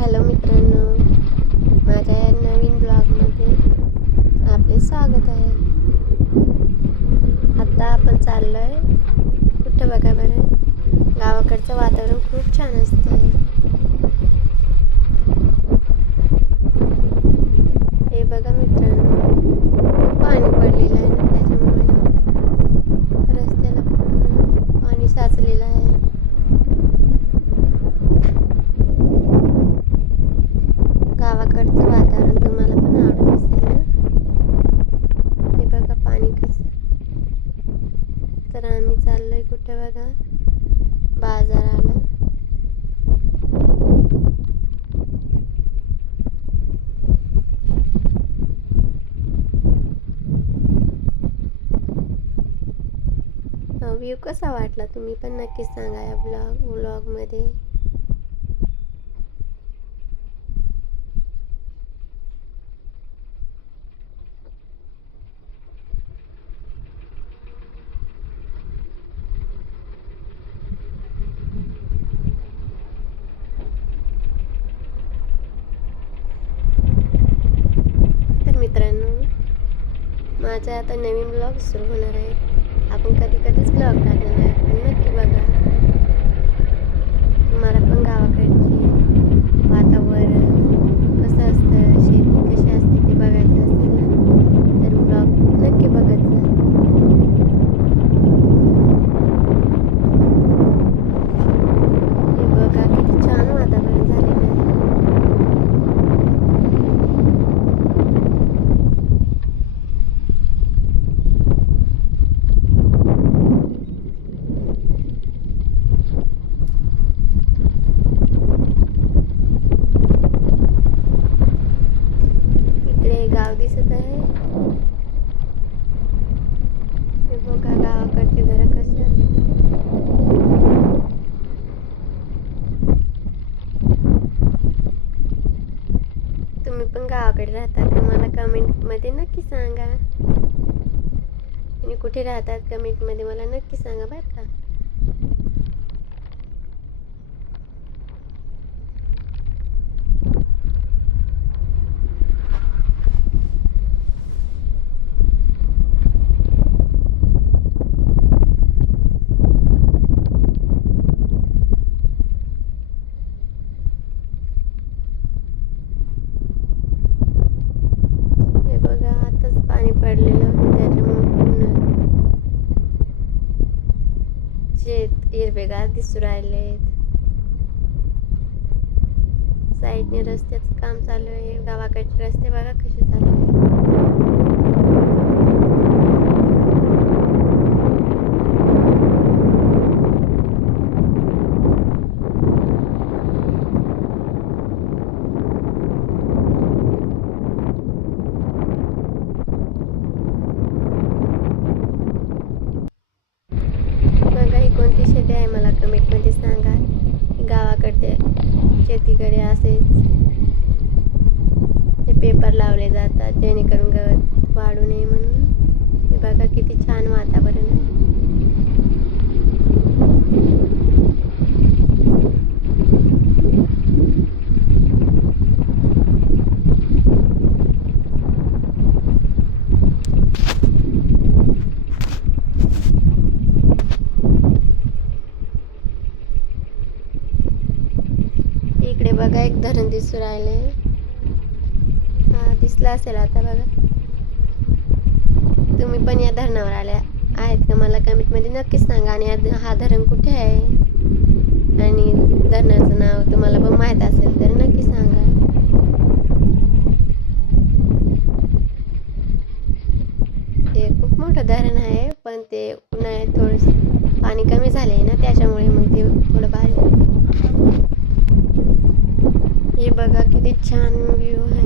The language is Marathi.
हॅलो मित्रांनो, माझ्या या नवीन ब्लॉगमध्ये आपले स्वागत आहे. आता आपण चाललो आहे कुठं बघा बरं. गावाकडचं वातावरण खूप छान असते. हे बघा मित्रांनो, खूप पाणी पडलेलं आहे ना, त्याच्यामुळे रस्त्याला पूर्ण पाणी साचलेलं आहे. गावाकडचं वातावरण तुम्हाला पण आवडत असेल ना. हे बघा पाणी कसं. तर आम्ही चाललोय कुठे बघा, बाजाराला. व्ह्यू कसा वाटला तुम्ही पण नक्कीच सांगा या व्लॉगमध्ये. तर मित्रांनो, माझा आता नवीन ब्लॉग सुरू होणार आहे. आपण कधीच ब्लॉग टाकणार आहे, पण नक्की बघा. तुम्हाला पण गावाकडचे वातावरण कसं असतं, शेती कशी असते ते बघायचं असेल ना, तर ब्लॉग नक्की बघत जा. हे बघा किती छान वातावरण झालेलं आहे. गाव दिसत आहे. हे बघा गावाकडचे घर कसे असतात. तुम्ही पण गावाकडे राहतात का, मला कमेंटमध्ये नक्की सांगा. आणि कुठे राहतात कमेंटमध्ये मला नक्की सांगा बरं का. पाणी पडलेलं होतं, त्याच्यामुळे पूर्ण शेत हिरवेगार दिसू राहिले. साईडने रस्त्याचं काम चालू आहे. गावाकडचे रस्ते बघा कसे चालू आहे. कोणती शेती आहे मला कमेंटमध्ये सांगा. गावाकडे शेतीकडे असेच हे पेपर लावले जातात, जेणेकरून गवत वाढू नये म्हणून. हे बघा किती छान वातावरण आहे. इकडे बघा एक धरण दिसू राहिले. हा दिसलं असेल आता बघा. तुम्ही पण या धरणावर आल्या आहेत का, मला कमेंटमध्ये नक्कीच सांगा. आणि हा धरण कुठे आहे आणि धरणाचं नाव तुम्हाला पण माहीत असेल तर नक्की सांगा. ते खूप मोठं धरण आहे, पण ते उन्हाळ्यात थोडं पाणी कमी झाले आहे ना, त्याच्यामुळे मग ते थोडं भारी. हे बघा किती छान व्ह्यू आहे.